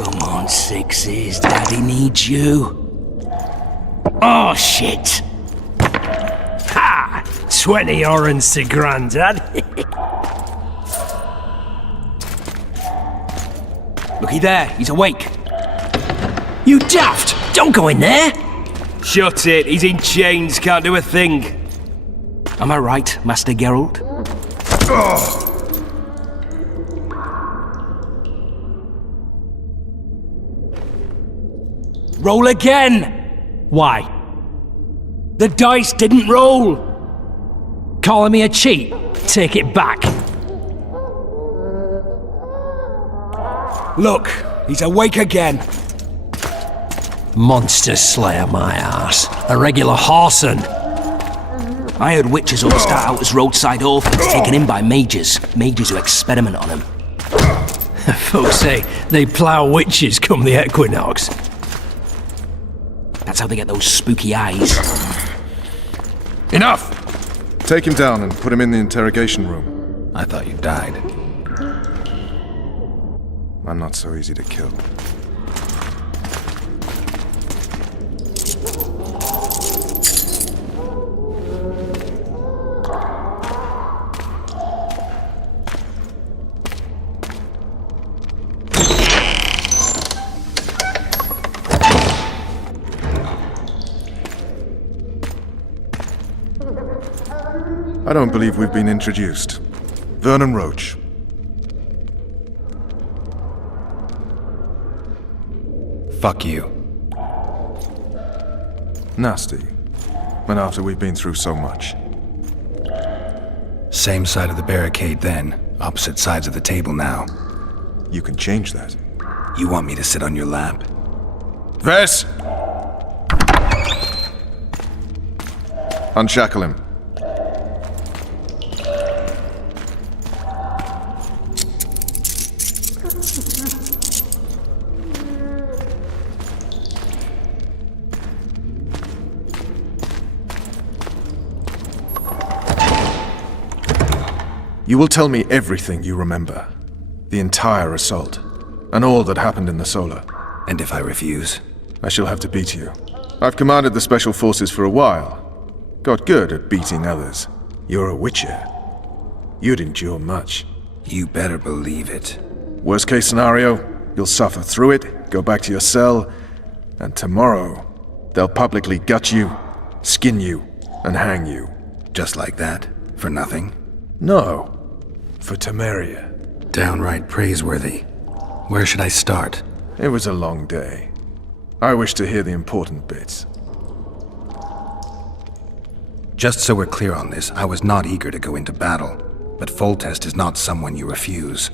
Come on, Sixes. Daddy needs you. Oh, shit! Ha! 20 orange to Grandad. Looky there, he's awake. You daft! Don't go in there! Shut it, he's in chains, can't do a thing. Am I right, Master Geralt? Roll again! Why? The dice didn't roll! Calling me a cheat? Take it back. Look, he's awake again. Monster Slayer, my ass. A regular whoreson. I heard witches all start out as roadside orphans taken in by mages. Mages who experiment on them. Folks say they plough witches come the equinox. That's how they get those spooky eyes. Enough! Take him down and put him in the interrogation room. I thought you died. I'm not so easy to kill. I don't believe we've been introduced. Vernon Roach. Fuck you. Nasty. And after we've been through so much. Same side of the barricade then, opposite sides of the table now. You can change that. You want me to sit on your lap? Ves! Unshackle him. You will tell me everything you remember. The entire assault. And all that happened in the Solar. And if I refuse? I shall have to beat you. I've commanded the Special Forces for a while. Got good at beating others. You're a Witcher. You'd endure much. You better believe it. Worst case scenario, you'll suffer through it, go back to your cell, and tomorrow, they'll publicly gut you, skin you, and hang you. Just like that? For nothing? No. For Temeria. Downright praiseworthy. Where should I start? It was a long day. I wish to hear the important bits. Just so we're clear on this, I was not eager to go into battle, but Foltest is not someone you refuse.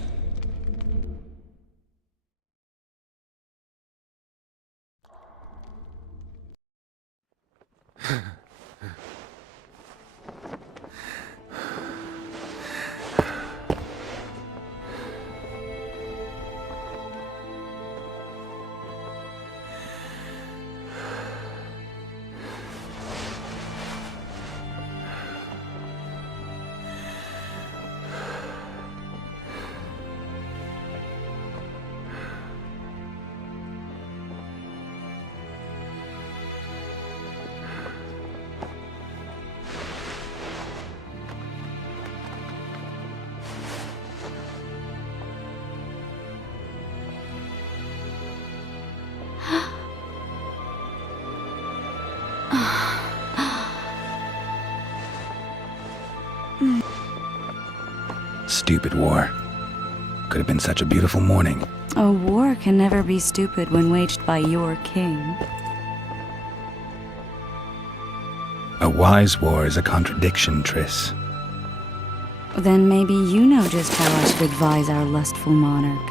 Stupid war. Could have been such a beautiful morning. A war can never be stupid when waged by your king. A wise war is a contradiction, Triss. Then maybe you know just how I should advise our lustful monarch.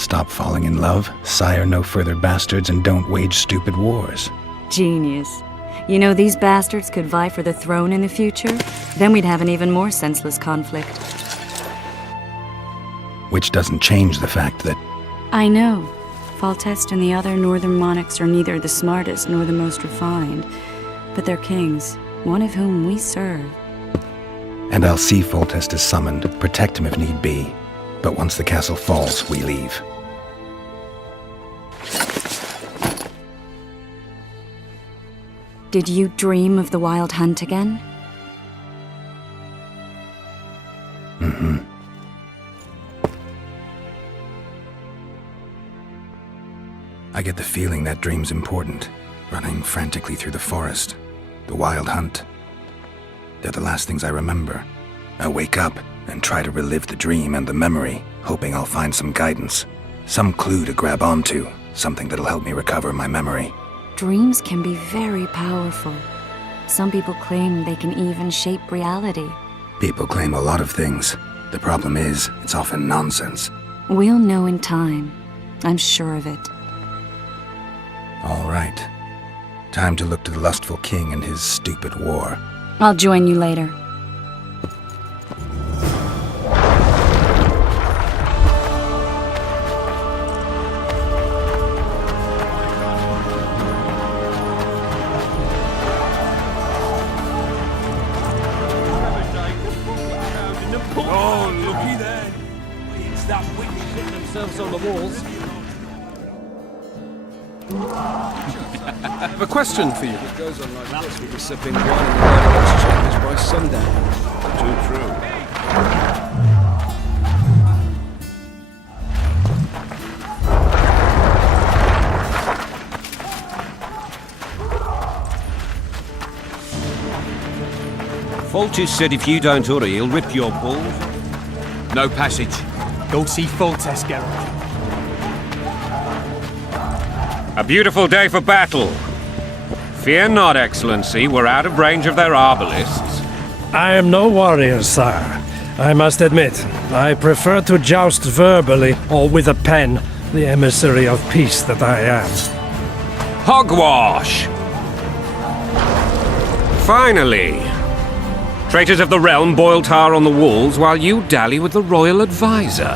Stop falling in love, sire no further bastards, and don't wage stupid wars. Genius. You know, these bastards could vie for the throne in the future? Then we'd have an even more senseless conflict. Which doesn't change the fact that... I know. Foltest and the other northern monarchs are neither the smartest nor the most refined. But they're kings, one of whom we serve. And I'll see Foltest is summoned, protect him if need be. But once the castle falls, we leave. Did you dream of the Wild Hunt again? Mm-hmm. I get the feeling that dream's important. Running frantically through the forest. The Wild Hunt. They're the last things I remember. I wake up and try to relive the dream and the memory, hoping I'll find some guidance. Some clue to grab onto. Something that'll help me recover my memory. Dreams can be very powerful. Some people claim they can even shape reality. People claim a lot of things. The problem is, it's often nonsense. We'll know in time. I'm sure of it. All right. Time to look to the lustful king and his stupid war. I'll join you later. Oh, looky there. It's that witch shitting themselves on the walls. I have a question for you. If it goes on like that, we'll be sipping wine in the Directo's chambers by sundown. Too true. Foltest said if you don't hurry, he'll rip your balls. No passage. Go see Foltest, Geralt. A beautiful day for battle. Fear not, Excellency, we're out of range of their arbalists. I am no warrior, sire. I must admit, I prefer to joust verbally or with a pen, the emissary of peace that I am. Hogwash! Finally! Traitors of the realm boil tar on the walls while you dally with the royal advisor.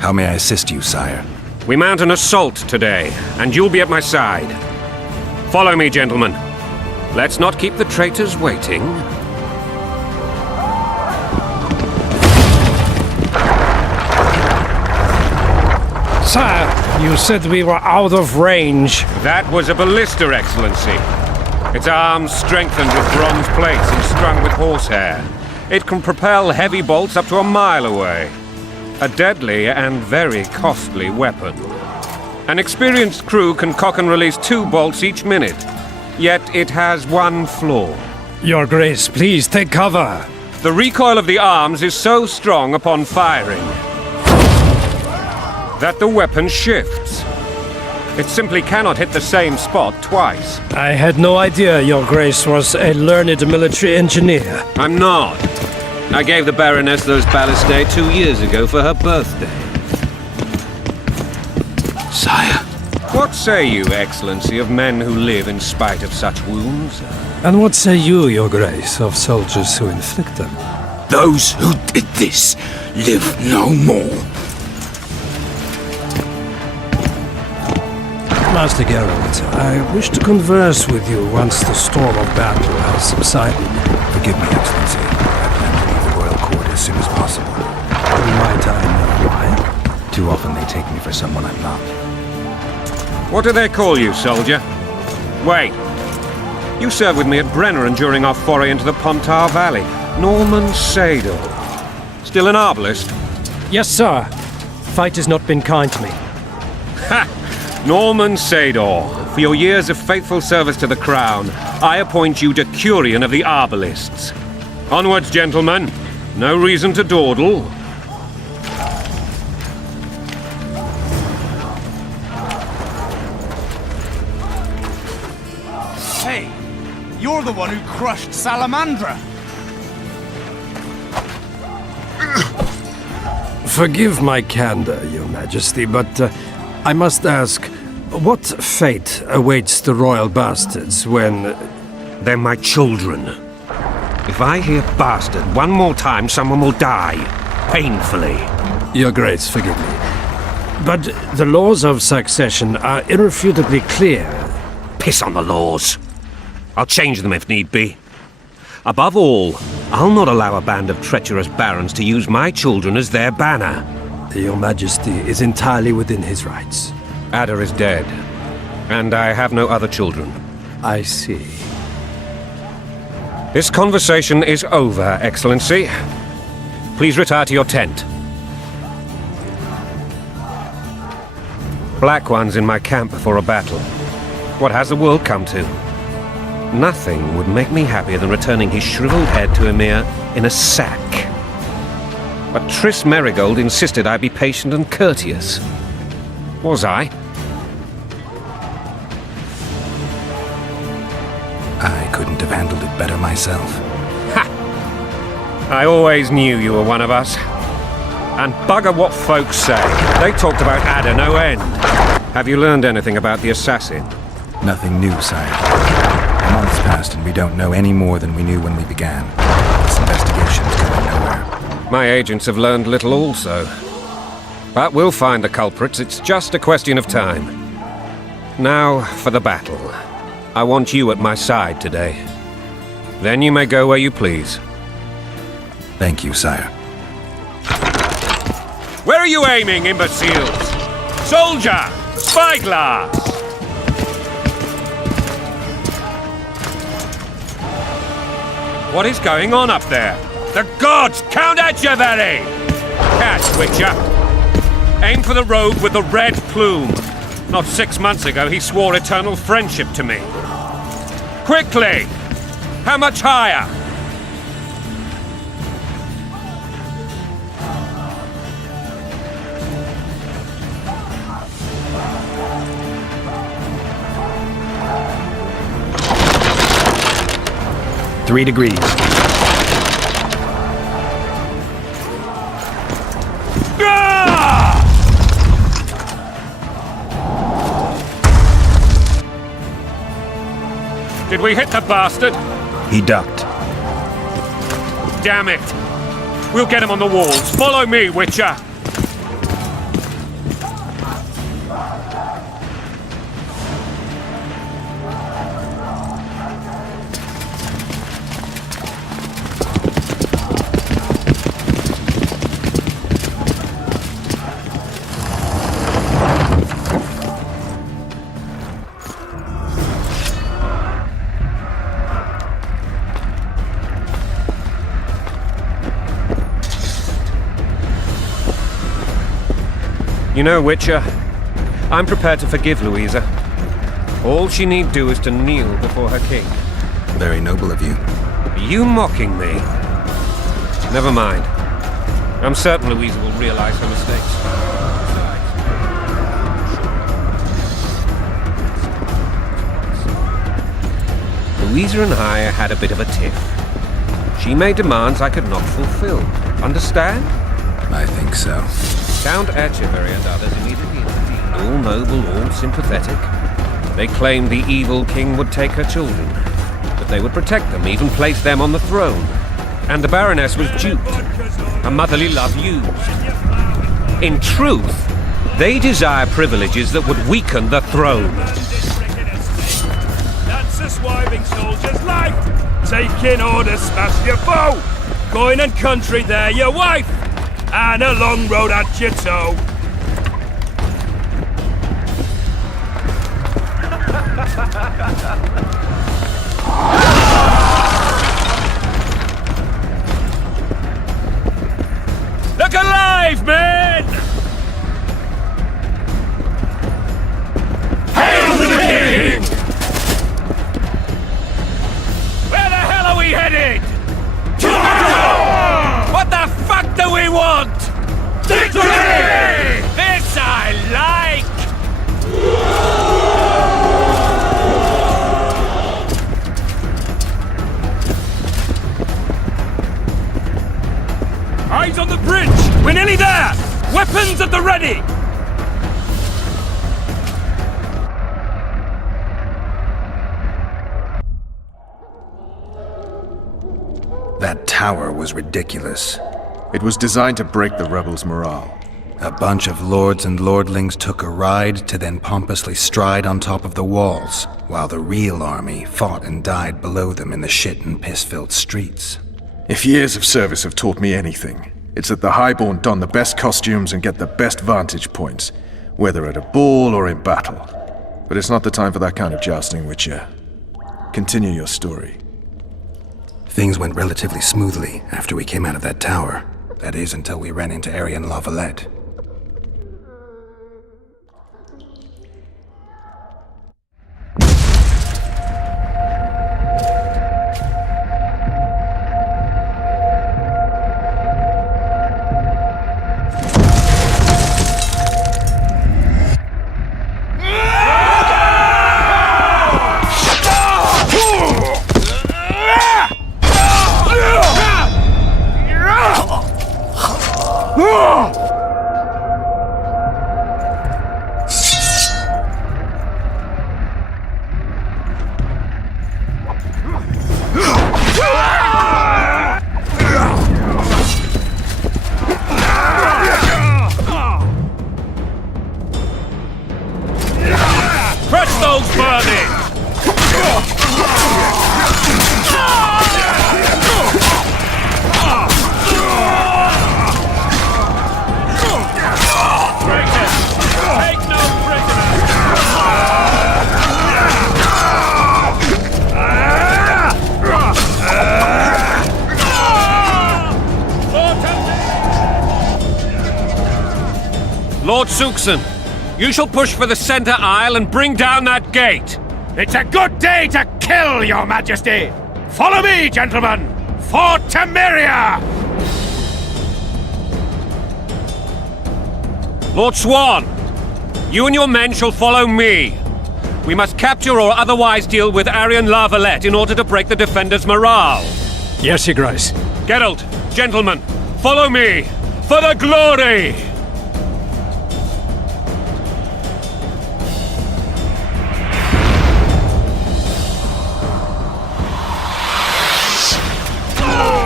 How may I assist you, sire? We mount an assault today, and you'll be at my side. Follow me, gentlemen. Let's not keep the traitors waiting. Sire, you said we were out of range. That was a ballista, Excellency. Its arms strengthened with bronze plates and strung with horsehair. It can propel heavy bolts up to a mile away. A deadly and very costly weapon. An experienced crew can cock and release 2 bolts each minute. Yet it has one flaw. Your Grace, please take cover. The recoil of the arms is so strong upon firing that the weapon shifts. It simply cannot hit the same spot twice. I had no idea Your Grace was a learned military engineer. I'm not. I gave the Baroness those ballistae 2 years ago for her birthday. Sire. What say you, Excellency, of men who live in spite of such wounds? And what say you, Your Grace, of soldiers who inflict them? Those who did this live no more. Master Geralt, I wish to converse with you once the storm of battle has subsided. Forgive me, Excellency. I plan to leave the royal court as soon as possible. Might I know why? Too often they take me for someone I'm not. What do they call you, soldier? Wait. You served with me at Brenner during our foray into the Pontar Valley. Norman Sador. Still an arbalist? Yes, sir. Fight has not been kind to me. Ha! Norman Sador, for your years of faithful service to the crown, I appoint you Decurion of the Arbalists. Onwards, gentlemen. No reason to dawdle. Hey, you're the one who crushed Salamandra. Forgive my candor, Your Majesty, but I must ask, what fate awaits the royal bastards when... They're my children. If I hear bastard one more time, someone will die. Painfully. Your Grace, forgive me. But the laws of succession are irrefutably clear. Piss on the laws. I'll change them if need be. Above all, I'll not allow a band of treacherous barons to use my children as their banner. Your Majesty is entirely within his rights. Ada is dead, and I have no other children. I see. This conversation is over, Excellency. Please retire to your tent. Black One's in my camp before a battle. What has the world come to? Nothing would make me happier than returning his shriveled head to Emir in a sack. But Triss Merigold insisted I be patient and courteous. Was I? I couldn't have handled it better myself. Ha! I always knew you were one of us. And bugger what folks say. They talked about Ada no end. Have you learned anything about the assassin? Nothing new, sire. Months passed and we don't know any more than we knew when we began. This investigation's going nowhere. My agents have learned little also. But we'll find the culprits. It's just a question of time. Now for the battle. I want you at my side today. Then you may go where you please. Thank you, sire. Where are you aiming, imbeciles? Soldier! Spyglass! What is going on up there? The gods! Count Etcheverry! Catch, Witcher! Aim for the rogue with the red plume. Not 6 months ago, he swore eternal friendship to me. Quickly! How much higher? Three degrees. Did we hit the bastard? He ducked. Damn it! We'll get him on the walls. Follow me, Witcher! You know, Witcher, I'm prepared to forgive Louisa. All she need do is to kneel before her king. Very noble of you. Are you mocking me? Never mind. I'm certain Louisa will realize her mistakes. Louisa and I had a bit of a tiff. She made demands I could not fulfill. Understand? I think so. Count Etcheverry and others immediately intervened, all noble, all sympathetic. They claimed the evil king would take her children, but they would protect them, even place them on the throne. And the Baroness was duped, her motherly love used. In truth, they desire privileges that would weaken the throne. That's a swiving soldier's life! Taking orders, smash your foe! Going and country there, your wife! And a long road at your toe. Look alive, men! Hail to the king! Where the hell are we headed? What the fuck do we want? Victory! tower was ridiculous. It was designed to break the rebels' morale. A bunch of lords and lordlings took a ride to then pompously stride on top of the walls, while the real army fought and died below them in the shit and piss-filled streets. If years of service have taught me anything, it's that the Highborn don the best costumes and get the best vantage points, whether at a ball or in battle. But it's not the time for that kind of jousting, Witcher. Continue your story. Things went relatively smoothly after we came out of that tower. That is, until we ran into Aryan Lavalette. Crush those vermin! Traitors! Take no prisoners! Lord Suxon, you shall push for the center aisle and bring down that gate. It's a good day to kill, your majesty! Follow me, gentlemen! For Temeria! Lord Swan, you and your men shall follow me. We must capture or otherwise deal with Aryan Lavalette in order to break the defenders' morale. Yes, Your Grace. Geralt, gentlemen, follow me! For the glory!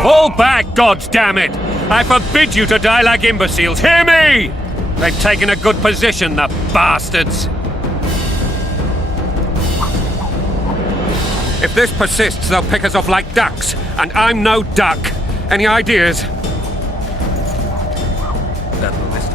Fall back, goddammit! I forbid you to die like imbeciles, hear me! They've taken a good position, the bastards! If this persists, they'll pick us off like ducks, and I'm no duck. Any ideas? That will listen.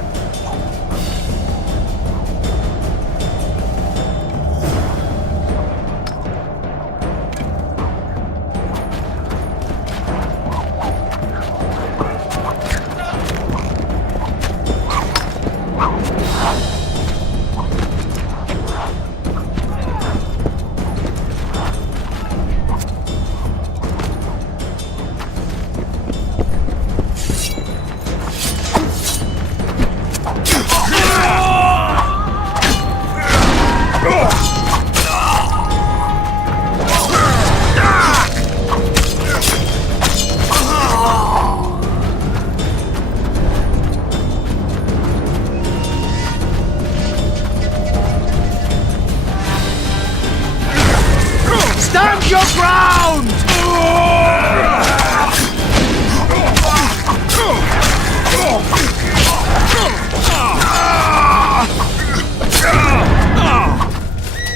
Stand your ground!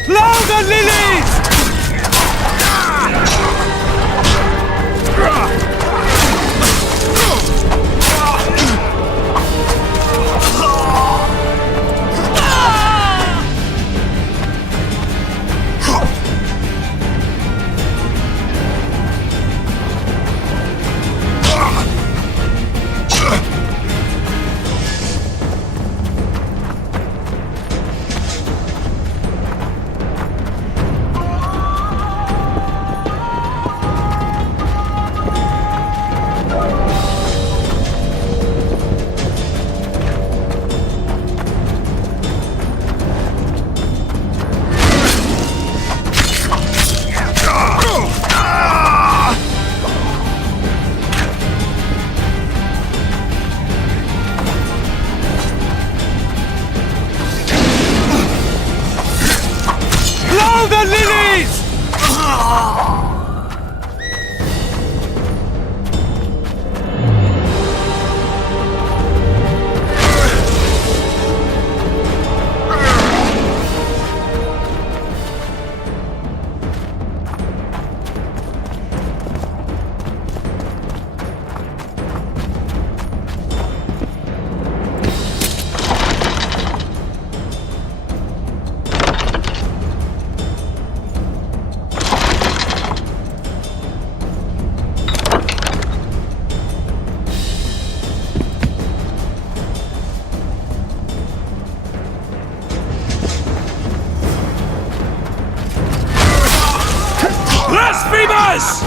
Louder, lilies! Louder, lilies! blasphemers!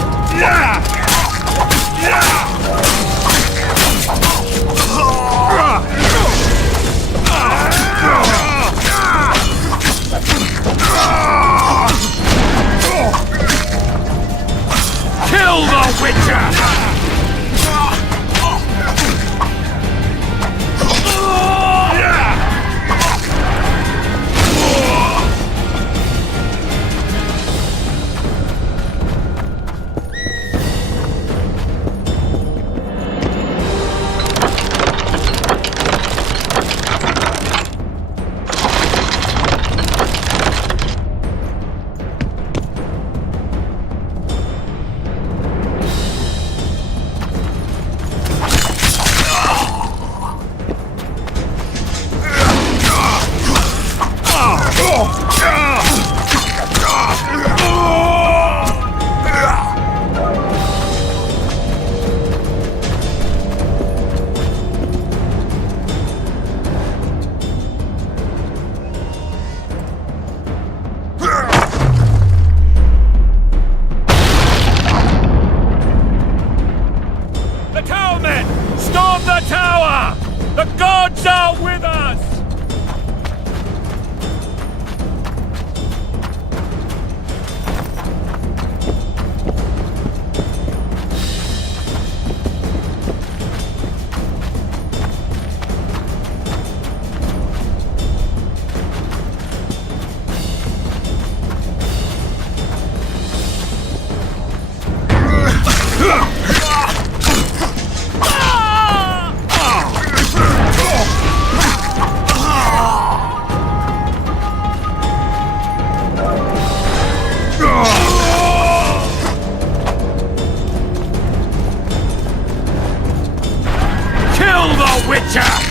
Kill the Witcher!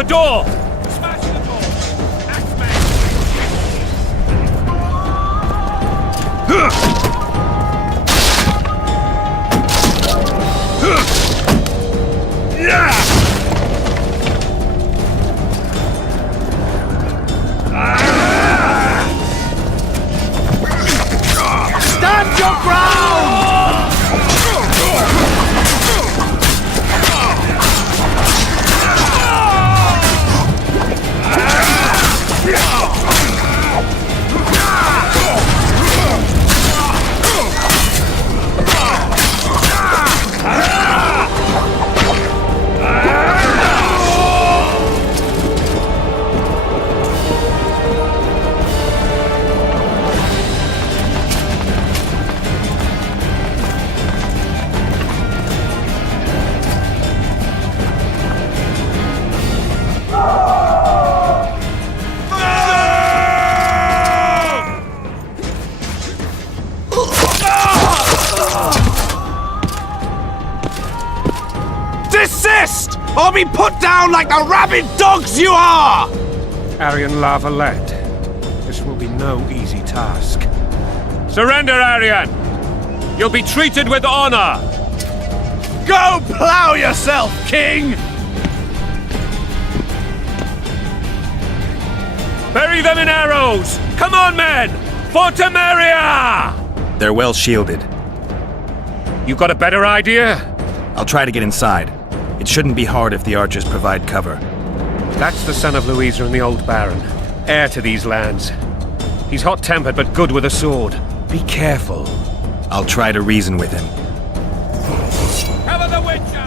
The door! Smash the door! Axeman! Stand your ground! rest, or be put down like the rabid dogs you are! Aryan La Valette, this will be no easy task. Surrender, Aryan! You'll be treated with honor! Go plow yourself, King! Bury them in arrows! Come on, men! For Temeria! They're well shielded. You got a better idea? I'll try to get inside. It shouldn't be hard if the archers provide cover. That's the son of Louisa and the old Baron, heir to these lands. He's hot-tempered but good with a sword. Be careful. I'll try to reason with him. Cover the Witcher!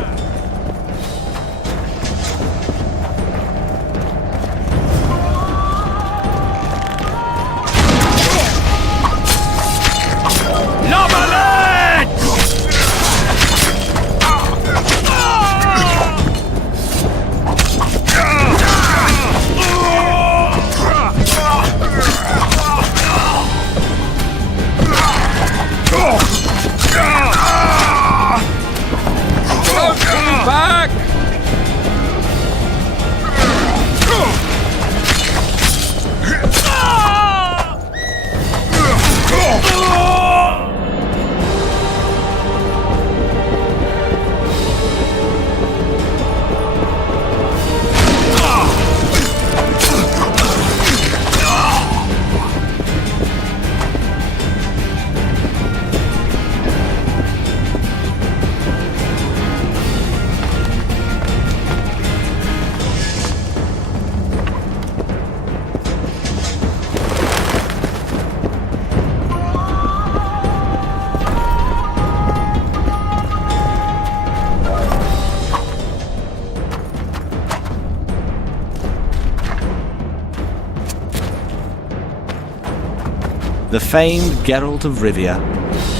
The famed Geralt of Rivia.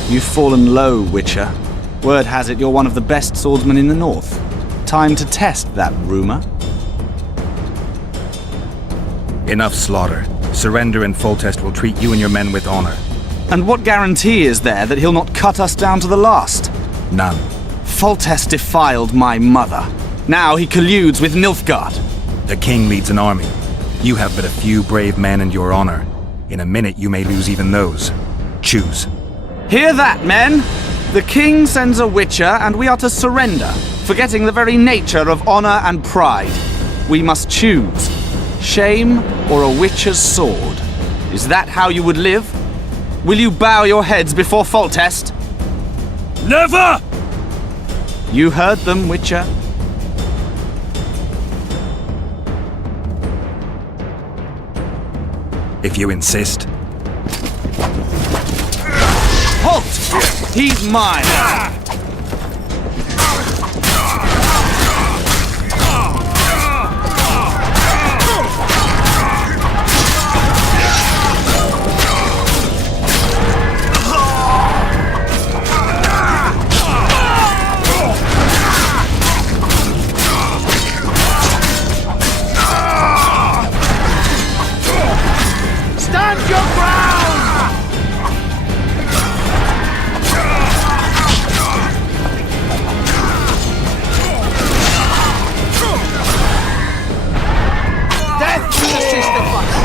You've fallen low, Witcher. Word has it you're one of the best swordsmen in the north. Time to test that rumor. Enough slaughter. Surrender and Foltest will treat you and your men with honor. And what guarantee is there that he'll not cut us down to the last? None. Foltest defiled my mother. Now he colludes with Nilfgaard. The king leads an army. You have but a few brave men and your honor. In a minute, you may lose even those. Choose. Hear that, men? The king sends a witcher, and we are to surrender, forgetting the very nature of honor and pride. We must choose. Shame or a witcher's sword. Is that how you would live? Will you bow your heads before Foltest? Never! You heard them, Witcher. If you insist. Halt! He's mine! Stand your ground! Death to the sister fucker!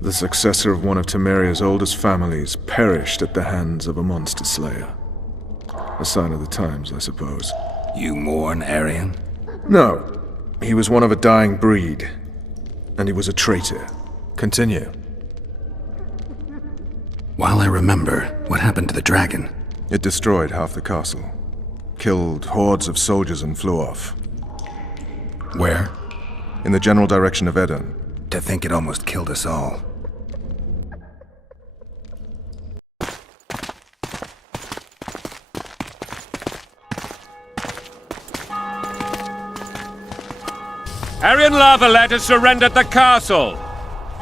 The successor of one of Temeria's oldest families perished at the hands of a monster slayer. A sign of the times, I suppose. You mourn, Aryan? No. He was one of a dying breed. And he was a traitor. Continue. While I remember, what happened to the dragon? It destroyed half the castle. Killed hordes of soldiers and flew off. Where? In the general direction of Edon. To think it almost killed us all. Arian Lavalet has surrendered the castle.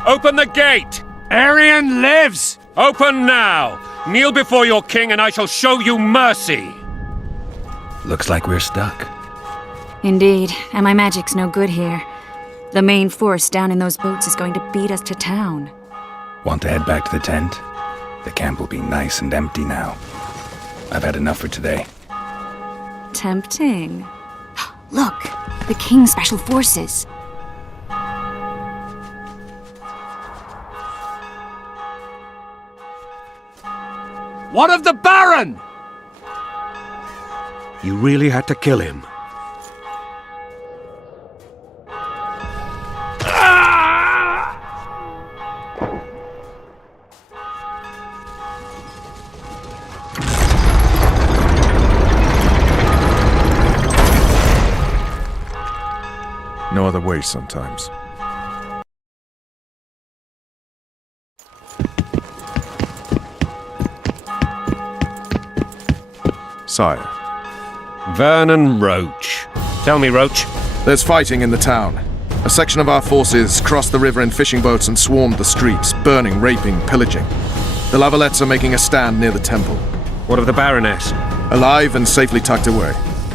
Open the gate! Arian lives! Open now! Kneel before your king and I shall show you mercy! Looks like we're stuck. Indeed, and my magic's no good here. The main force down in those boats is going to beat us to town. Want to head back to the tent? The camp will be nice and empty now. I've had enough for today. Tempting. Look, the King's Special Forces. What of the Baron? You really had to kill him. No other way sometimes. Sire. Vernon Roach. Tell me, Roach. There's fighting in the town. A section of our forces crossed the river in fishing boats and swarmed the streets, burning, raping, pillaging. The Lavalets are making a stand near the temple. What of the Baroness? Alive and safely tucked away.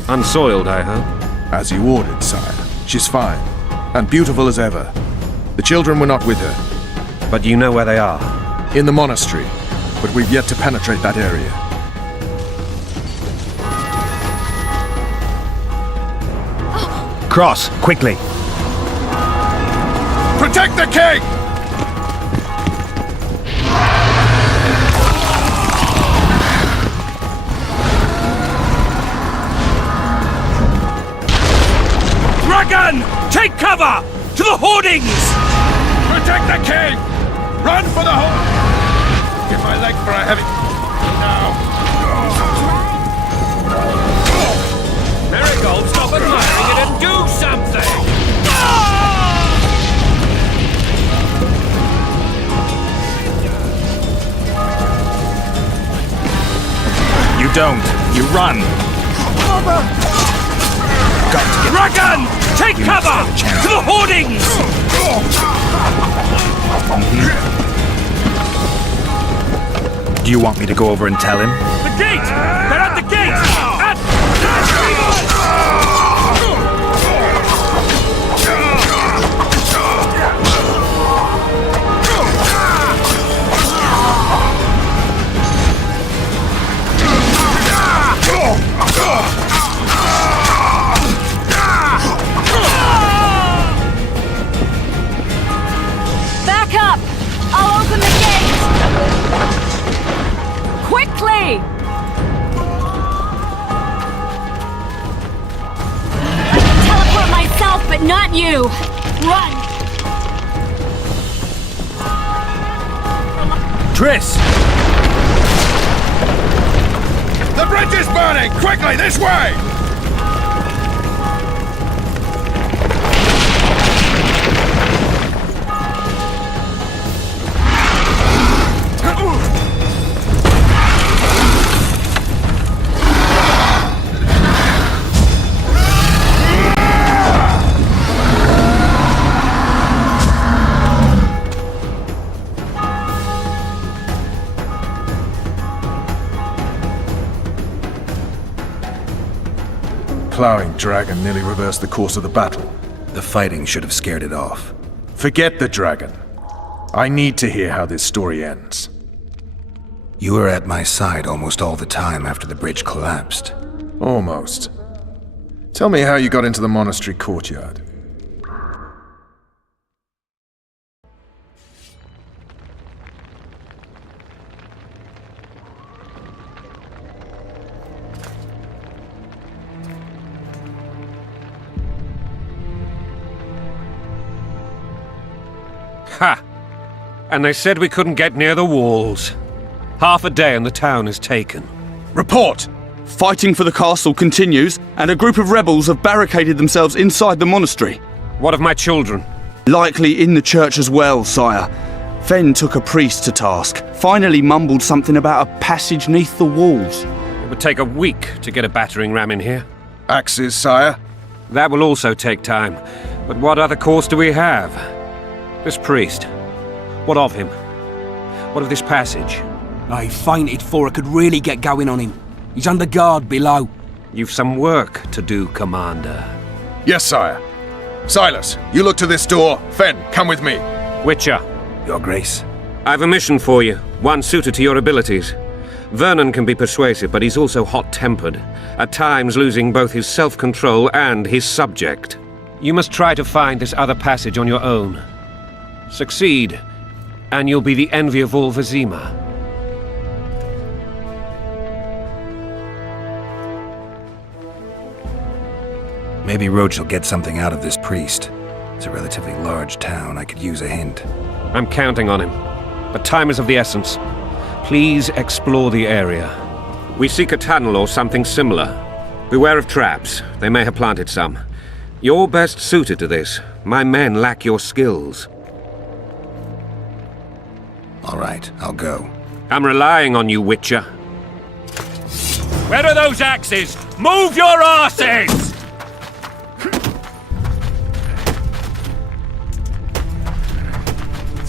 Unsoiled, I hope. As you ordered, sire. She's fine. And beautiful as ever. The children were not with her. But you know where they are? In the monastery. But we've yet to penetrate that area. Cross, quickly! Protect the king! Dragon! Take cover! To the hoardings! Protect the king! Run for the hole! Get my leg for a heavy... Now! Marigold, stop admiring it and do something! You don't. You run. Got to get... Dragon! Take cover! To the hoardings! Do you want me to go over and tell him? The gate! They're at the gate! Back up! I'll open the gate! Quickly! I can teleport myself, but not you! Run! Triss! The bridge is burning! Quickly, this way! Plowing dragon nearly reversed the course of the battle. The fighting should have scared it off. Forget the dragon. I need to hear how this story ends. You were at my side almost all the time after the bridge collapsed. Almost. Tell me how you got into the monastery courtyard. Ha! And they said we couldn't get near the walls. Half a day and the town is taken. Report! Fighting for the castle continues, and a group of rebels have barricaded themselves inside the monastery. What of my children? Likely in the church as well, sire. Fen took a priest to task, finally mumbled something about a passage neath the walls. It would take a week to get a battering ram in here. Axes, sire? That will also take time. But what other course do we have? This priest, what of him? What of this passage? I fainted before I could really get going on him. He's under guard below. You've some work to do, Commander. Yes, sire. Silas, you look to this door. Fen, come with me. Witcher. Your Grace. I've a mission for you, one suited to your abilities. Vernon can be persuasive, but he's also hot-tempered, at times losing both his self-control and his subject. You must try to find this other passage on your own. Succeed, and you'll be the envy of all Vizima. Maybe Roach will get something out of this priest. It's a relatively large town. I could use a hint. I'm counting on him, but time is of the essence. Please explore the area. We seek a tunnel or something similar. Beware of traps. They may have planted some. You're best suited to this. My men lack your skills. All right, I'll go. I'm relying on you, Witcher. Where are those axes? Move your asses!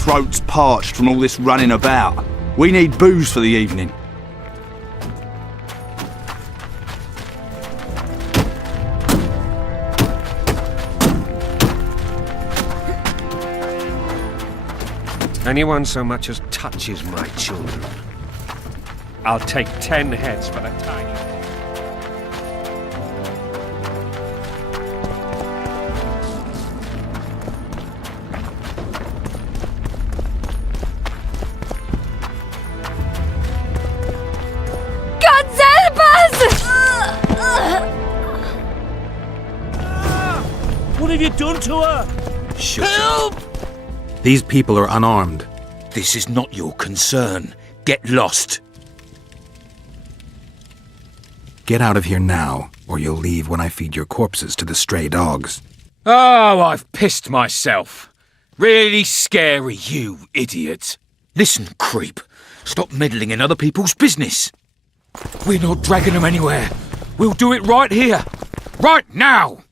Throats parched from all this running about. We need booze for the evening. Anyone so much as touches my children, I'll take 10 heads for the tiny. What have you done to her? Help! These people are unarmed. This is not your concern. Get lost. Get out of here now, or you'll leave when I feed your corpses to the stray dogs. Oh, I've pissed myself. Really scary, you idiot. Listen, creep. Stop meddling in other people's business. We're not dragging them anywhere. We'll do it right here. Right now!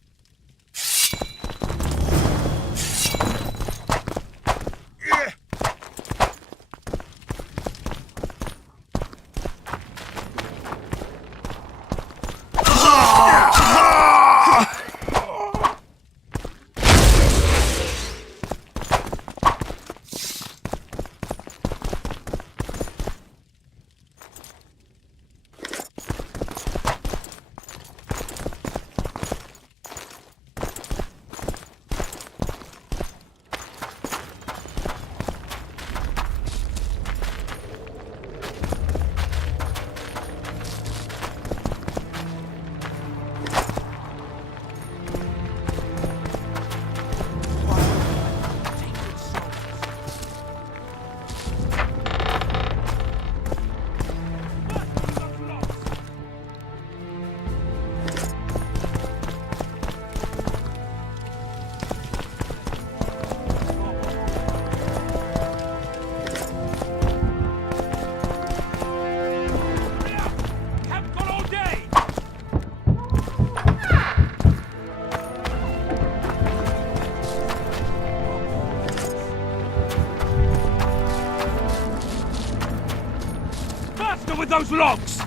With those logs!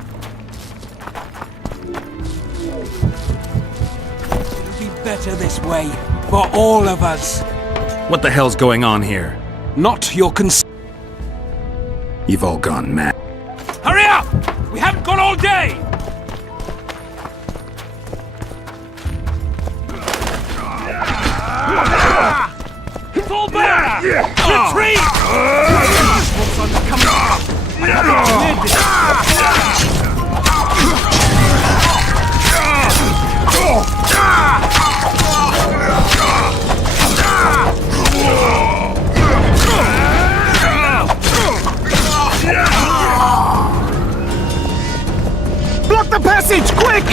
It'll be better this way, for all of us. What the hell's going on here? Not your concern. You've all gone mad. Hurry up! We haven't got all day! Fall back! Retreat! Block the passage, quick!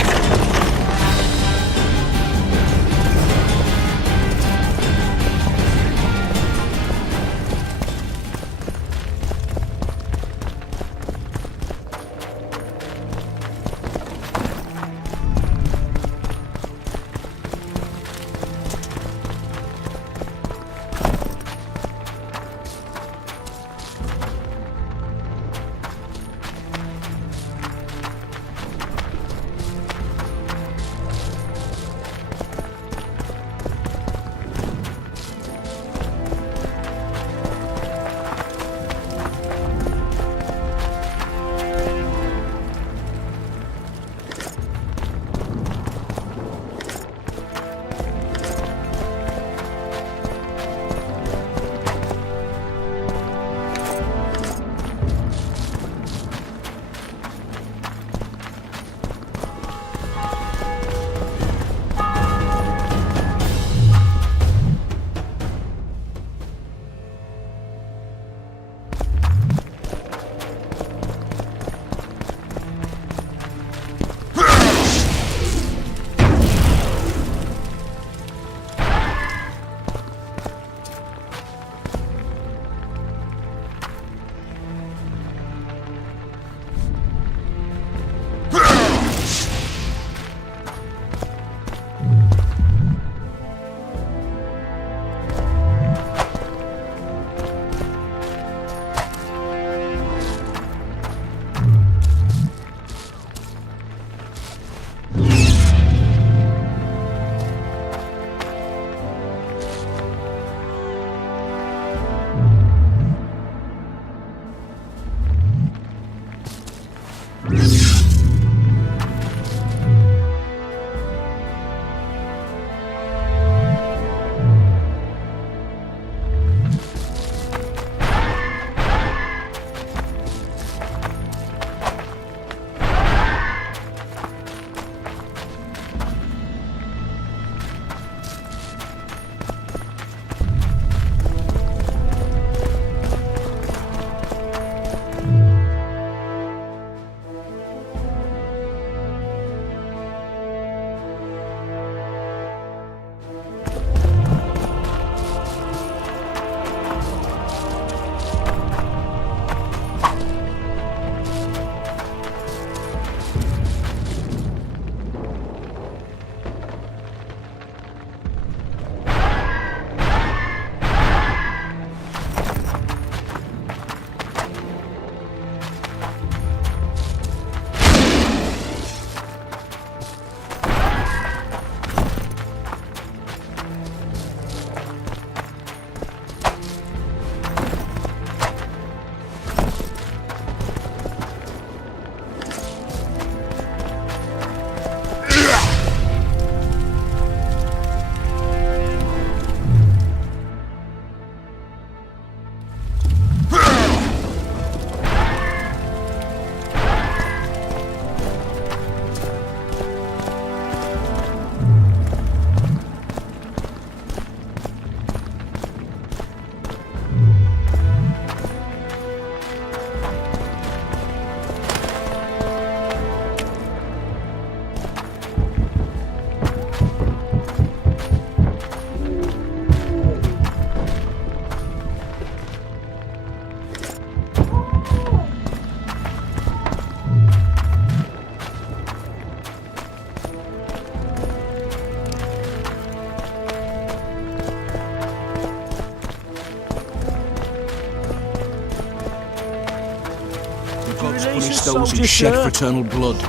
gods punish those who shed fraternal blood.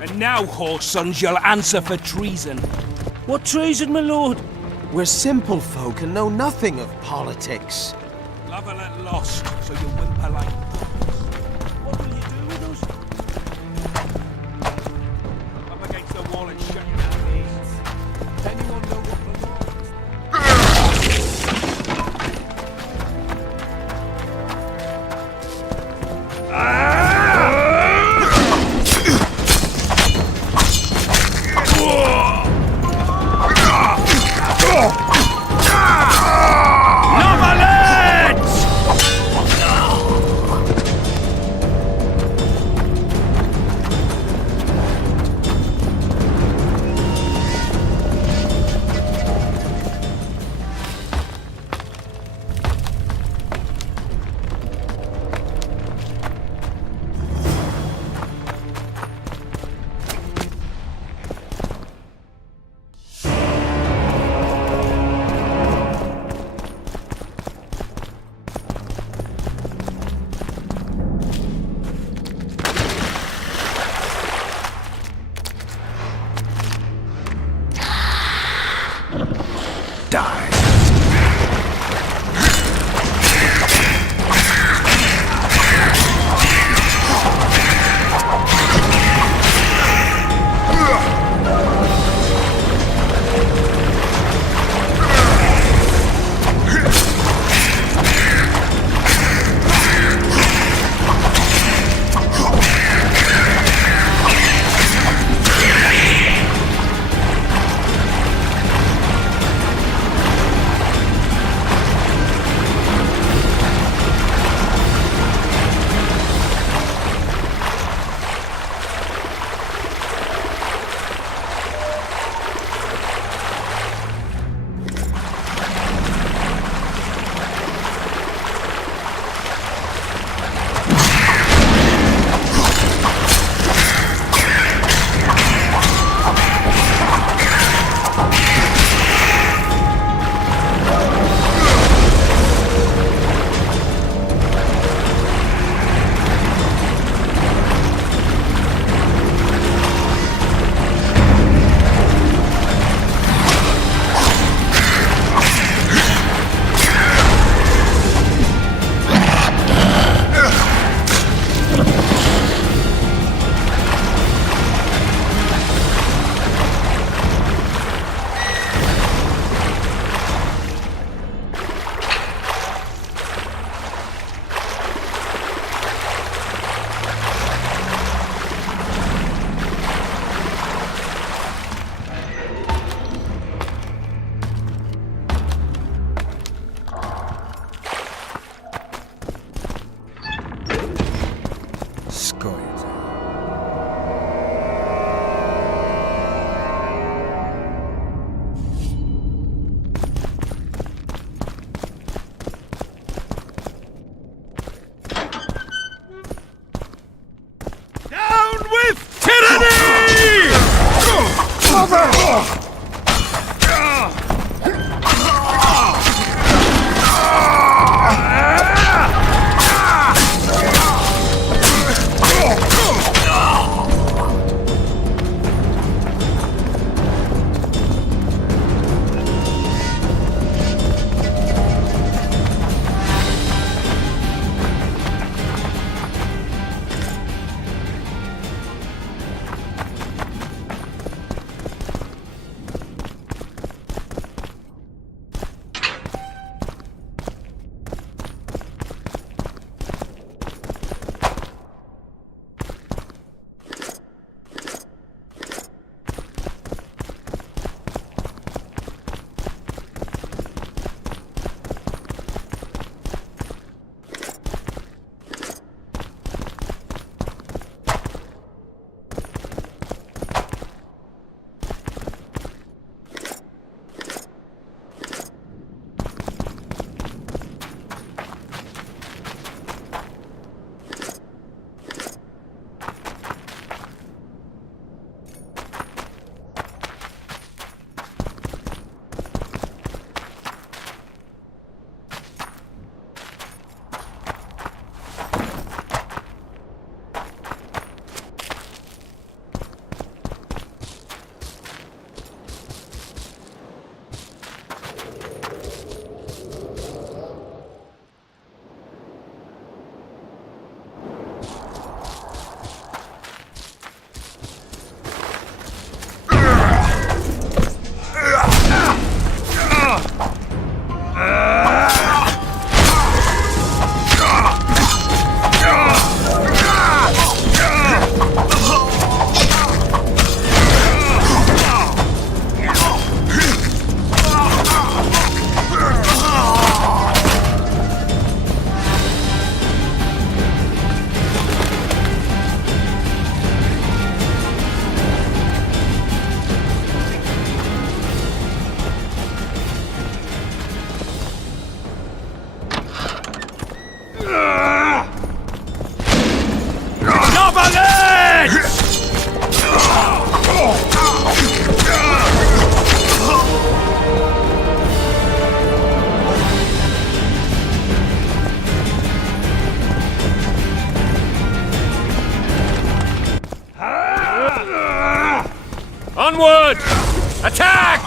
And now, whoresons, you'll answer for treason. What treason, my lord? We're simple folk and know nothing of politics. Love and let lost, so you whimper like dogs. What will you do with us? Up against the wall and shut your mouth. Anyone know what the law is? Onward! Attack!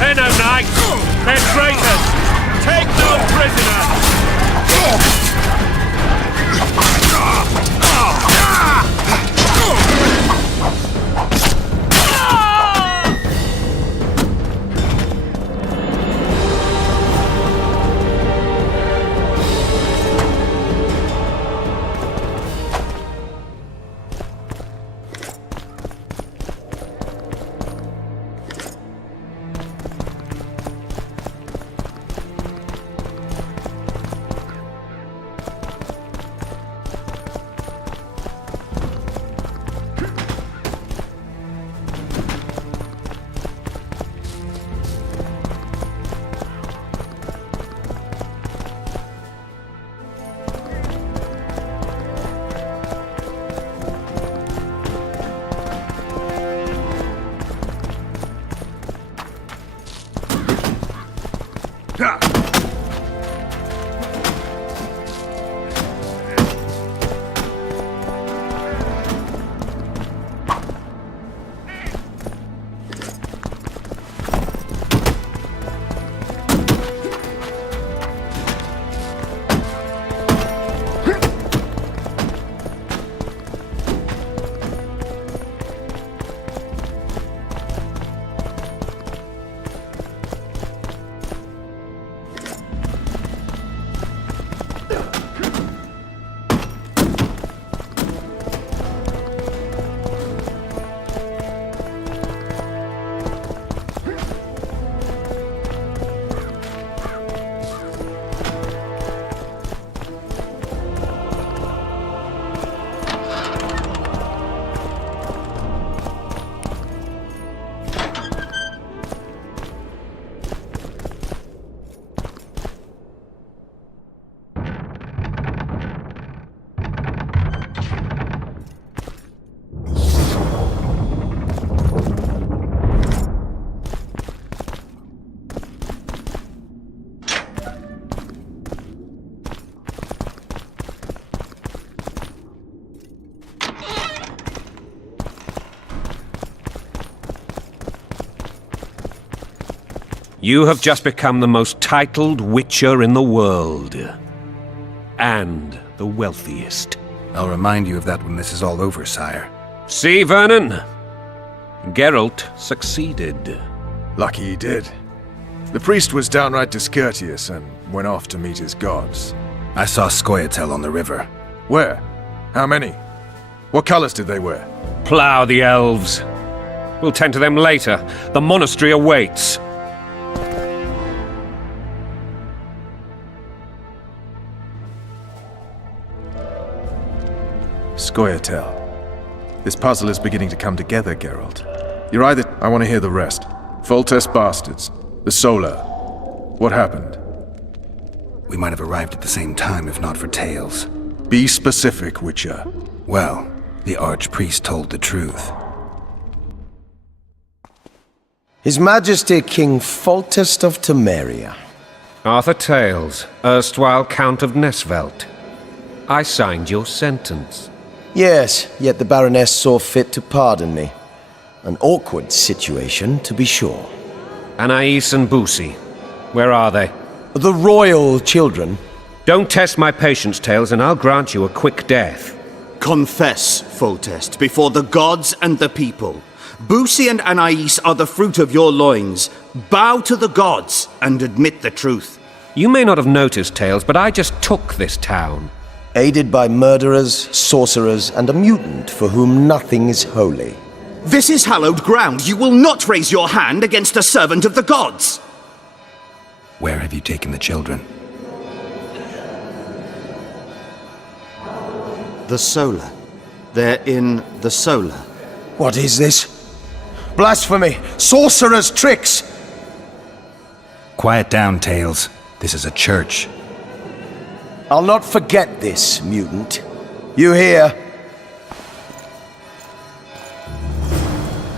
They're no knights! They're traitors! Take no prisoners! You have just become the most titled witcher in the world. And the wealthiest. I'll remind you of that when this is all over, sire. See, Vernon? Geralt succeeded. Lucky he did. The priest was downright discourteous and went off to meet his gods. I saw Scoia'tael on the river. Where? How many? What colors did they wear? Plough the elves. We'll tend to them later. The monastery awaits. Scoia'tael. This puzzle is beginning to come together, Geralt. You're either... I want to hear the rest. Foltest bastards. The Solar. What happened? We might have arrived at the same time if not for Tales. Be specific, Witcher. Well, the Archpriest told the truth. His Majesty King Foltest of Temeria. Arthur Tales, erstwhile Count of Nesvelt. I signed your sentence. Yes, yet the Baroness saw fit to pardon me. An awkward situation, to be sure. Anais and Boussy, where are they? The royal children. Don't test my patience, Tales, and I'll grant you a quick death. Confess, Foltest, before the gods and the people. Boussy and Anais are the fruit of your loins. Bow to the gods and admit the truth. You may not have noticed, Tales, but I just took this town. Aided by murderers, sorcerers, and a mutant for whom nothing is holy. This is hallowed ground. You will not raise your hand against a servant of the gods. Where have you taken the children? The Solar. They're in the Solar. What is this? Blasphemy! Sorcerer's tricks! Quiet down, Tails. This is a church. I'll not forget this, mutant. You hear?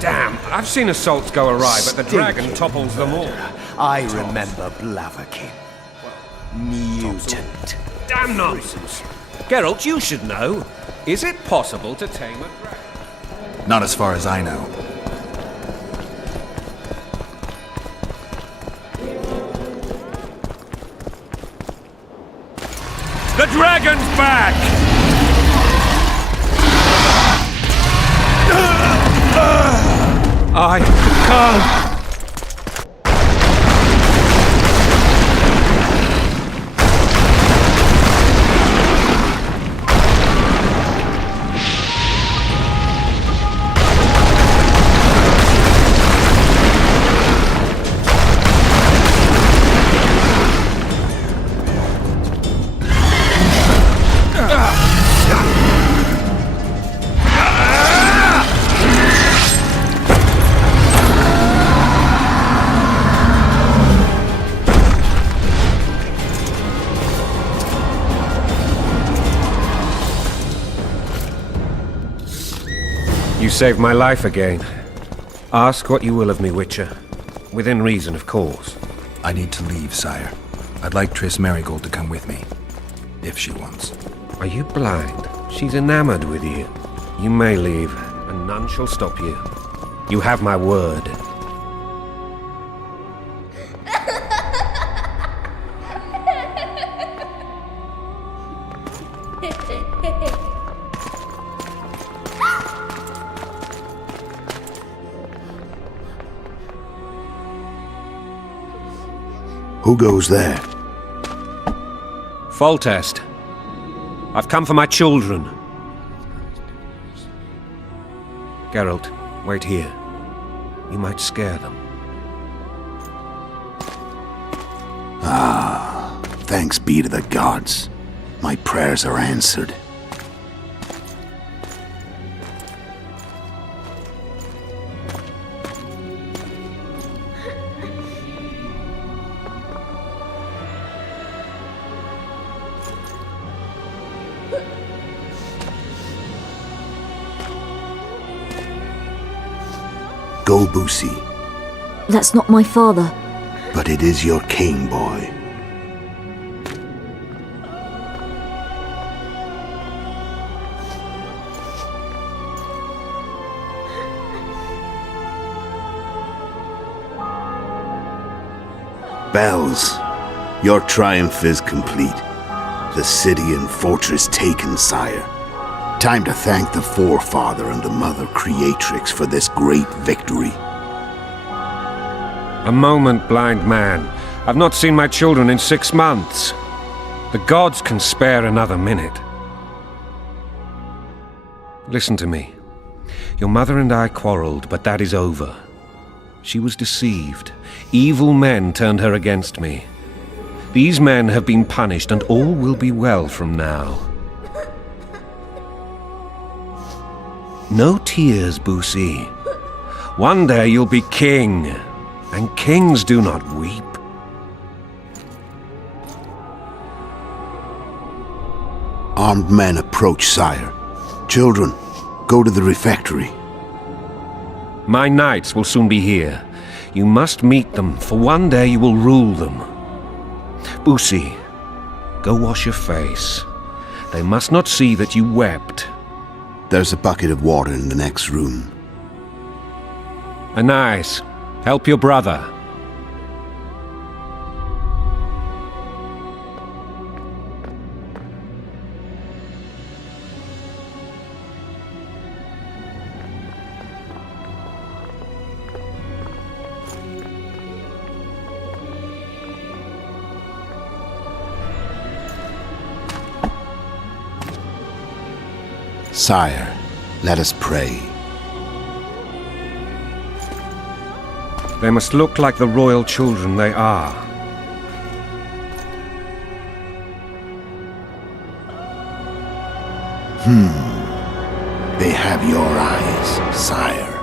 Damn, I've seen assaults go awry, but the dragon topples them all. I remember Blaviken. Mutant. Damn nonsense! Geralt, you should know. Is it possible to tame a dragon? Not as far as I know. The dragon's back! I can't. You saved my life again. Ask what you will of me, Witcher. Within reason, of course. I need to leave, sire. I'd like Triss Merigold to come with me. If she wants. Are you blind? She's enamored with you. You may leave, and none shall stop you. You have my word. Who goes there? Foltest. I've come for my children. Geralt, wait here. You might scare them. Thanks be to the gods. My prayers are answered. Go, Boosie. That's not my father. But it is your king, boy. Bells, your triumph is complete. The city and fortress taken, sire. Time to thank the Forefather and the Mother Creatrix for this great victory. A moment, blind man. I've not seen my children in 6 months. The gods can spare another minute. Listen to me. Your mother and I quarreled, but that is over. She was deceived. Evil men turned her against me. These men have been punished, and all will be well from now. No tears, Boosie. One day you'll be king, and kings do not weep. Armed men approach, sire. Children, go to the refectory. My knights will soon be here. You must meet them, for one day you will rule them. Boosie, go wash your face. They must not see that you wept. There's a bucket of water in the next room. Anais, help your brother. Sire, let us pray. They must look like the royal children they are. They have your eyes, sire.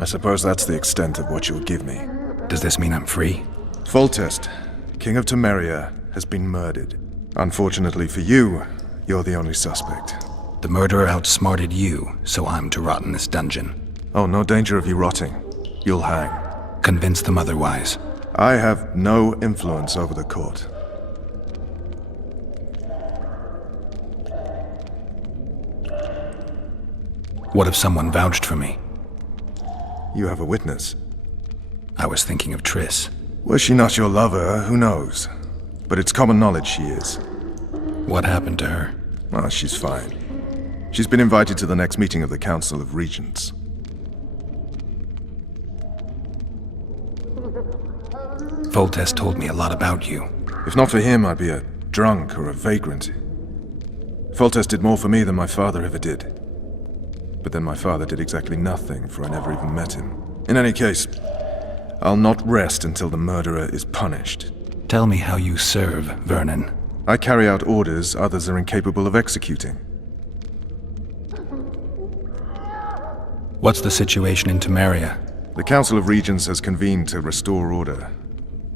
I suppose that's the extent of what you'll give me. Does this mean I'm free? Foltest, King of Temeria, has been murdered. Unfortunately for you, you're the only suspect. The murderer outsmarted you, so I'm to rot in this dungeon. Oh, no danger of you rotting. You'll hang. Convince them otherwise. I have no influence over the court. What if someone vouched for me? You have a witness. I was thinking of Triss. Was she not your lover, who knows? But it's common knowledge she is. What happened to her? Oh, she's fine. She's been invited to the next meeting of the Council of Regents. Foltest told me a lot about you. If not for him, I'd be a drunk or a vagrant. Foltest did more for me than my father ever did. But then my father did exactly nothing, for I never even met him. In any case, I'll not rest until the murderer is punished. Tell me how you serve, Vernon. I carry out orders others are incapable of executing. What's the situation in Temeria? The Council of Regents has convened to restore order.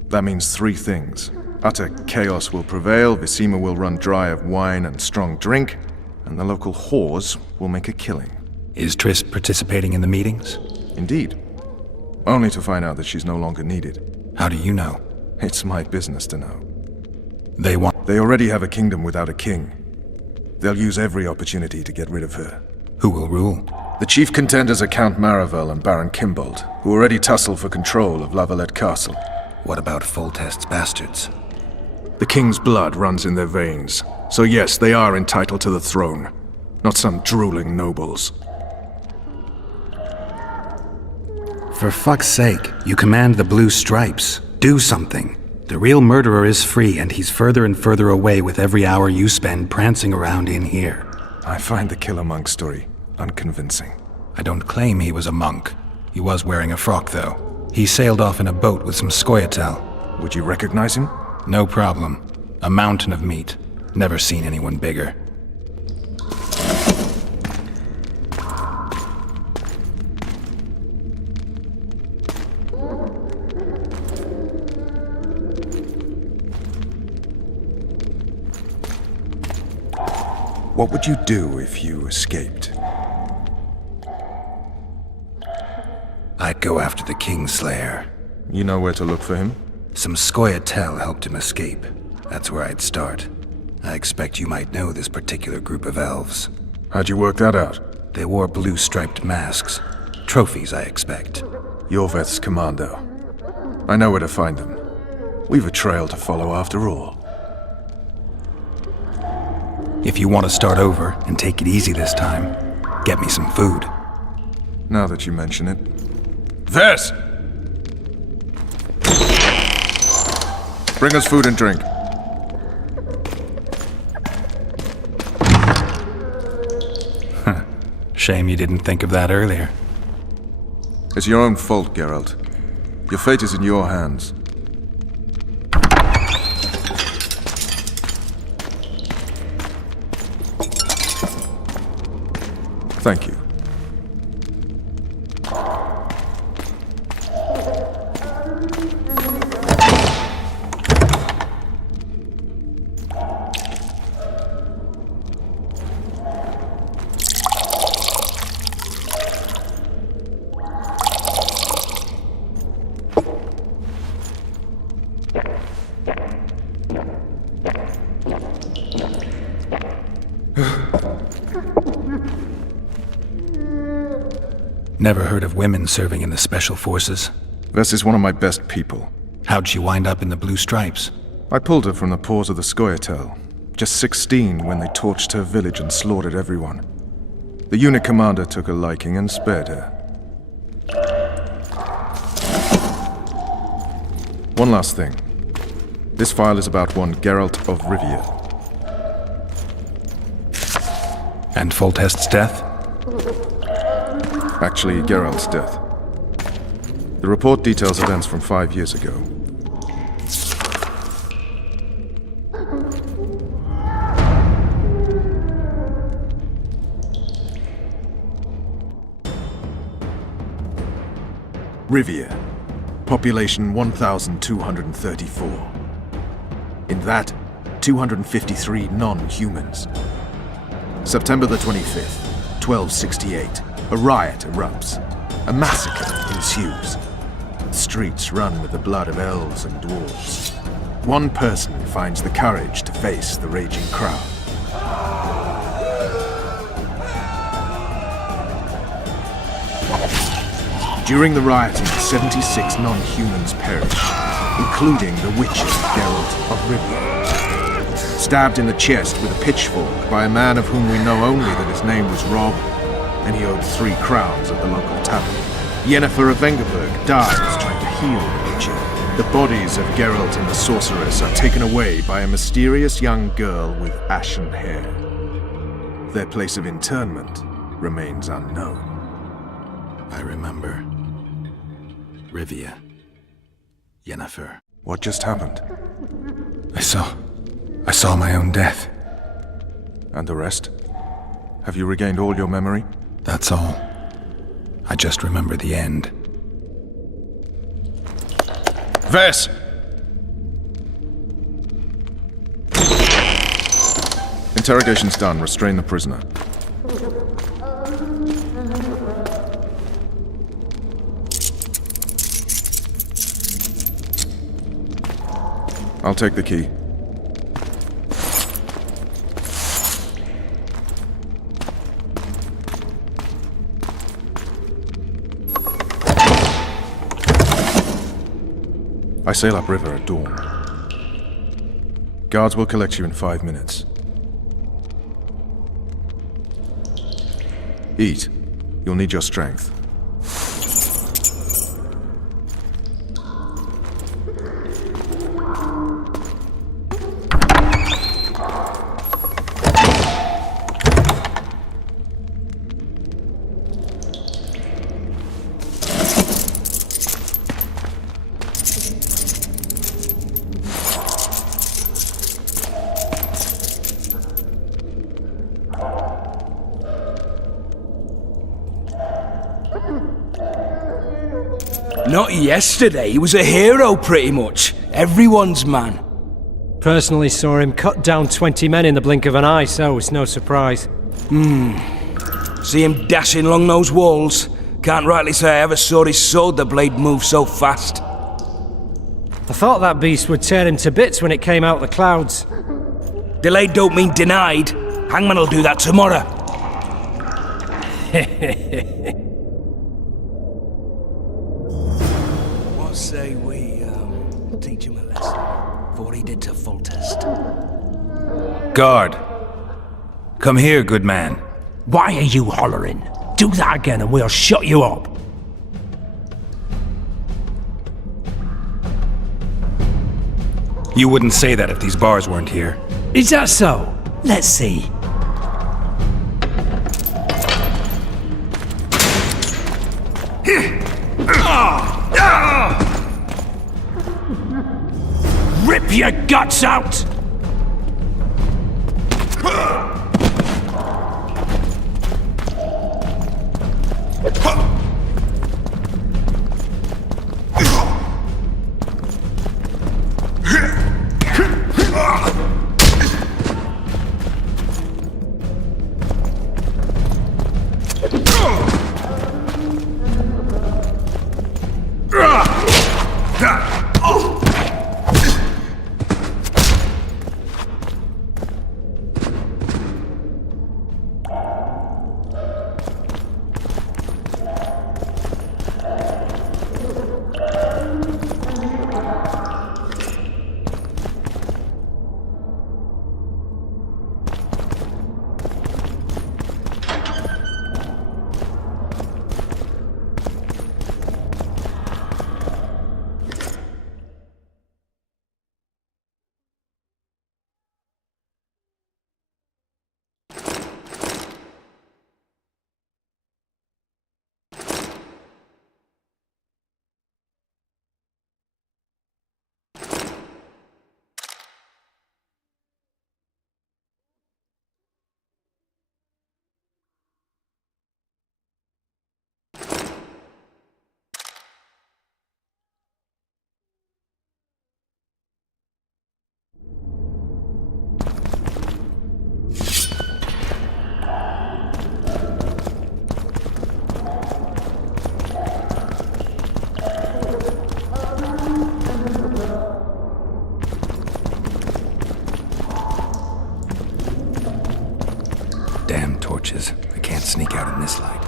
That means three things. Utter chaos will prevail, Visima will run dry of wine and strong drink, and the local whores will make a killing. Is Triss participating in the meetings? Indeed. Only to find out that she's no longer needed. How do you know? It's my business to know. They already have a kingdom without a king. They'll use every opportunity to get rid of her. Who will rule? The chief contenders are Count Maravel and Baron Kimbold, who already tussle for control of Lavalette Castle. What about Foltest's bastards? The king's blood runs in their veins, so yes, they are entitled to the throne. Not some drooling nobles. For fuck's sake, you command the Blue Stripes. Do something. The real murderer is free, and he's further and further away with every hour you spend prancing around in here. I find the Killer Monk story unconvincing. I don't claim he was a monk. He was wearing a frock, though. He sailed off in a boat with some Scoia'tael. Would you recognize him? No problem. A mountain of meat. Never seen anyone bigger. What would you do if you escaped? I'd go after the Kingslayer. You know where to look for him? Some Scoia'tael helped him escape. That's where I'd start. I expect you might know this particular group of elves. How'd you work that out? They wore blue-striped masks. Trophies, I expect. Yorveth's commando. I know where to find them. We've a trail to follow after all. If you want to start over and take it easy this time, get me some food. Now that you mention it. Vers! Bring us food and drink. Shame you didn't think of that earlier. It's your own fault, Geralt. Your fate is in your hands. Thank you. Never heard of women serving in the Special Forces? Vess is one of my best people. How'd she wind up in the Blue Stripes? I pulled her from the paws of the Scoia'tael. Just 16 when they torched her village and slaughtered everyone. The unit commander took a liking and spared her. One last thing. This file is about one Geralt of Rivia. And Foltest's death? Actually, Geralt's death. The report details events from 5 years ago. Rivia. Population 1,234. In that, 253 non-humans. September the 25th, 1268. A riot erupts. A massacre ensues. Streets run with the blood of elves and dwarves. One person finds the courage to face the raging crowd. During the rioting, 76 non-humans perished, including the witcher Geralt of Rivia. Stabbed in the chest with a pitchfork by a man of whom we know only that his name was Rob, and he owed 3 crowns at the local tavern. Yennefer of Vengerberg dies trying to heal the witcher. The bodies of Geralt and the sorceress are taken away by a mysterious young girl with ashen hair. Their place of interment remains unknown. I remember. Rivia. Yennefer. What just happened? I saw my own death. And the rest? Have you regained all your memory? That's all. I just remember the end. Vess! Interrogation's done. Restrain the prisoner. I'll take the key. I sail upriver at dawn. Guards will collect you in 5 minutes. Eat. You'll need your strength. Not yesterday, he was a hero pretty much. Everyone's man. Personally saw him cut down 20 men in the blink of an eye, so it's no surprise. See him dashing along those walls. Can't rightly say I ever saw his sword the blade move so fast. I thought that beast would tear him to bits when it came out the clouds. Delayed don't mean denied. Hangman'll do that tomorrow. What say we, teach him a lesson for what he did to Foltest? Guard! Come here, good man. Why are you hollering? Do that again and we'll shut you up. You wouldn't say that if these bars weren't here. Is that so? Let's see. Rip your guts out! bushes. I can't sneak out in this light.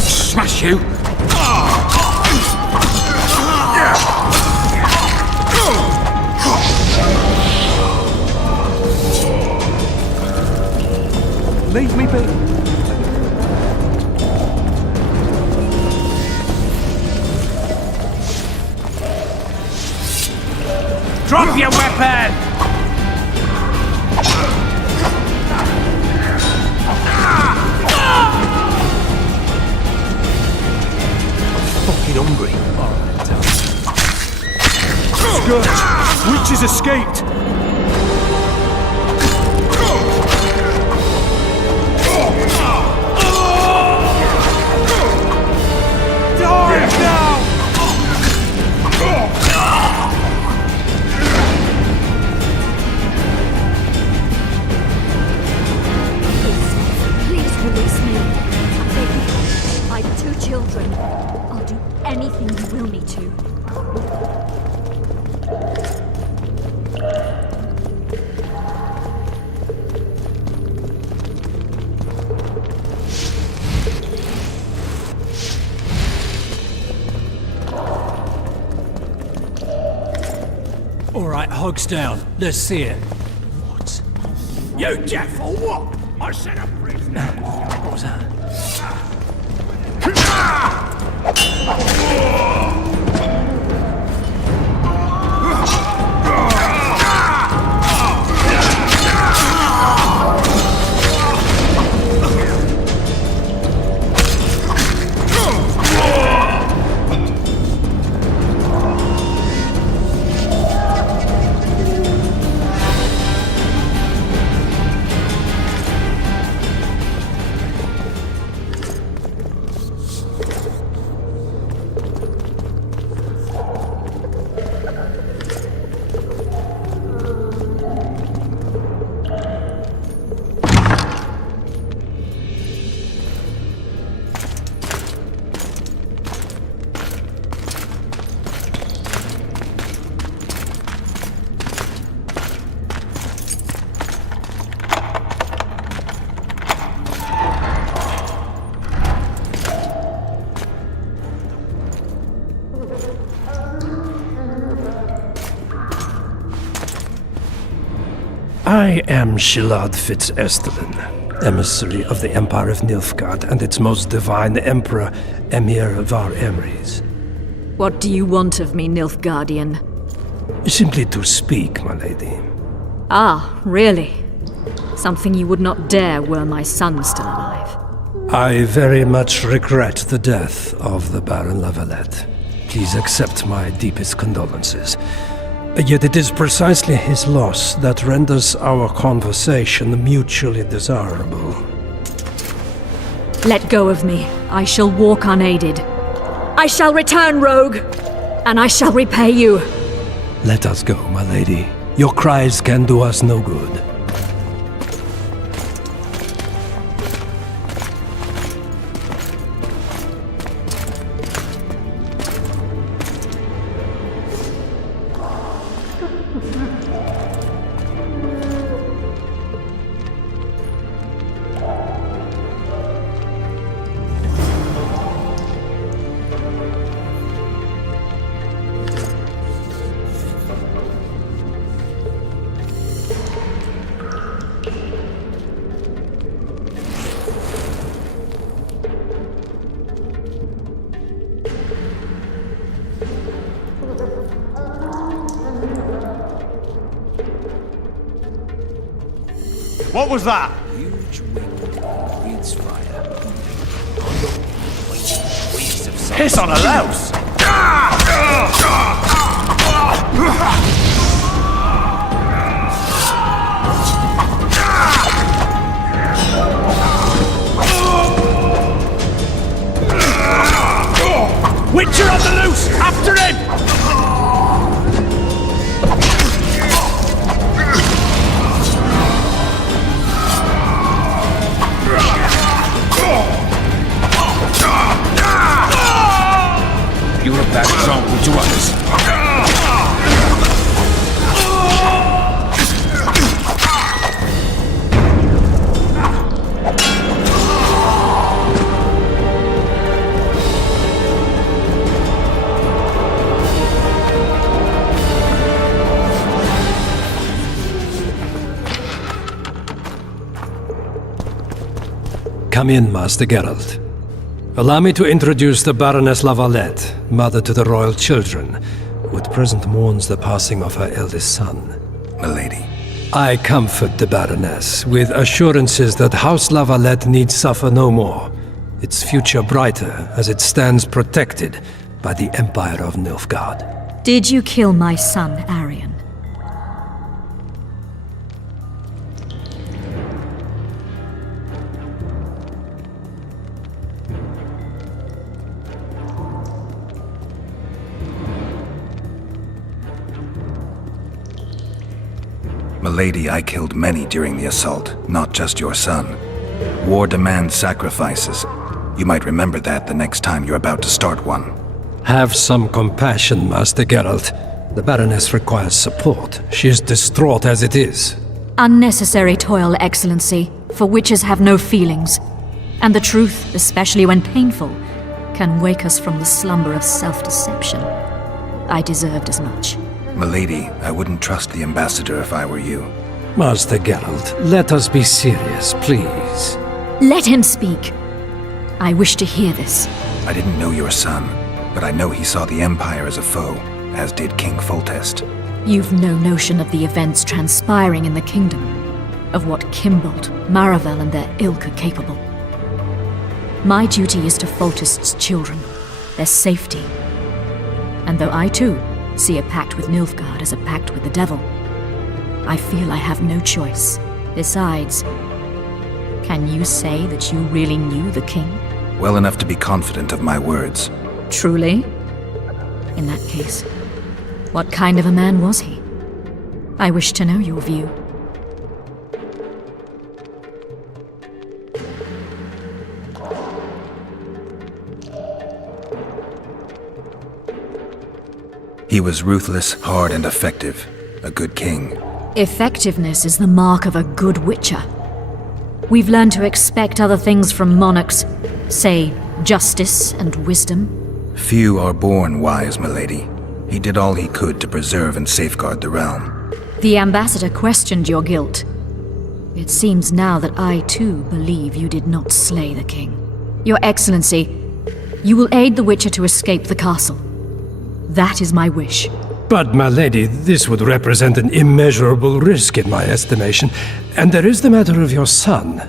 Smash you! Leave me be. Drop your weapon! Fucking hungry. Scourge! Witches escaped! Die now! Please release me. I beg you. I have 2 children. I'll do anything you will me to. All right, hogs down. Let's see it. What? You deaf or what? I said a prisoner. What was that? I am Shilad Fitz-Estelin, emissary of the Empire of Nilfgaard and its most divine Emperor, Emir Var Emrys. What do you want of me, Nilfgaardian? Simply to speak, my lady. Ah, really? Something you would not dare were my son still alive. I very much regret the death of the Baron Lavalette. Please accept my deepest condolences. Yet it is precisely his loss that renders our conversation mutually desirable. Let go of me. I shall walk unaided. I shall return, rogue! And I shall repay you. Let us go, my lady. Your cries can do us no good. What was that? Huge wind breathes fire. Piss on a louse! Witcher on the loose! After him! come in, Master Geralt. Allow me to introduce the Baroness Lavalette, mother to the royal children, who at present mourns the passing of her eldest son. Milady. I comfort the Baroness with assurances that House Lavalette need suffer no more, its future brighter as it stands protected by the Empire of Nilfgaard. Did you kill my son, Arion? Milady, I killed many during the assault, not just your son. War demands sacrifices. You might remember that the next time you're about to start one. Have some compassion, Master Geralt. The Baroness requires support. She is distraught as it is. Unnecessary toil, Excellency, for witches have no feelings. And the truth, especially when painful, can wake us from the slumber of self-deception. I deserved as much. Milady, I wouldn't trust the ambassador if I were you. Master Geralt, let us be serious, please. Let him speak. I wish to hear this. I didn't know your son, but I know he saw the Empire as a foe, as did King Foltest. You've no notion of the events transpiring in the kingdom, of what Kimbold, Maravel, and their ilk are capable. My duty is to Foltest's children, their safety. And though I too see a pact with Nilfgaard as a pact with the devil, I feel I have no choice. Besides, can you say that you really knew the king? Well enough to be confident of my words. Truly? In that case, what kind of a man was he? I wish to know your view. He was ruthless, hard, and effective. A good king. Effectiveness is the mark of a good witcher. We've learned to expect other things from monarchs, say, justice and wisdom. Few are born wise, milady. He did all he could to preserve and safeguard the realm. The ambassador questioned your guilt. It seems now that I too believe you did not slay the king. Your Excellency, you will aid the witcher to escape the castle. That is my wish. But, my lady, this would represent an immeasurable risk in my estimation. And there is the matter of your son.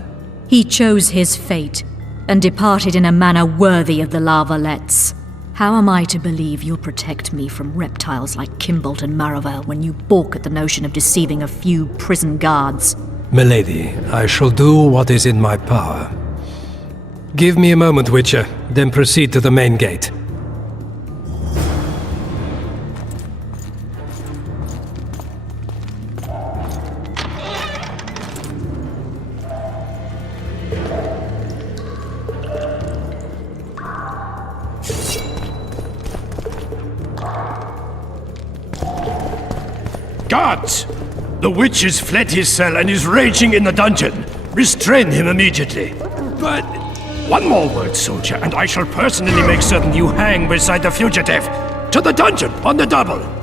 He chose his fate, and departed in a manner worthy of the Lavalettes. How am I to believe you'll protect me from reptiles like Kimbold and Maravel when you balk at the notion of deceiving a few prison guards? Milady, I shall do what is in my power. Give me a moment, Witcher, then proceed to the main gate. Guards! The witch has fled his cell and is raging in the dungeon. Restrain him immediately. But one more word, soldier, and I shall personally make certain you hang beside the fugitive. To the dungeon, on the double!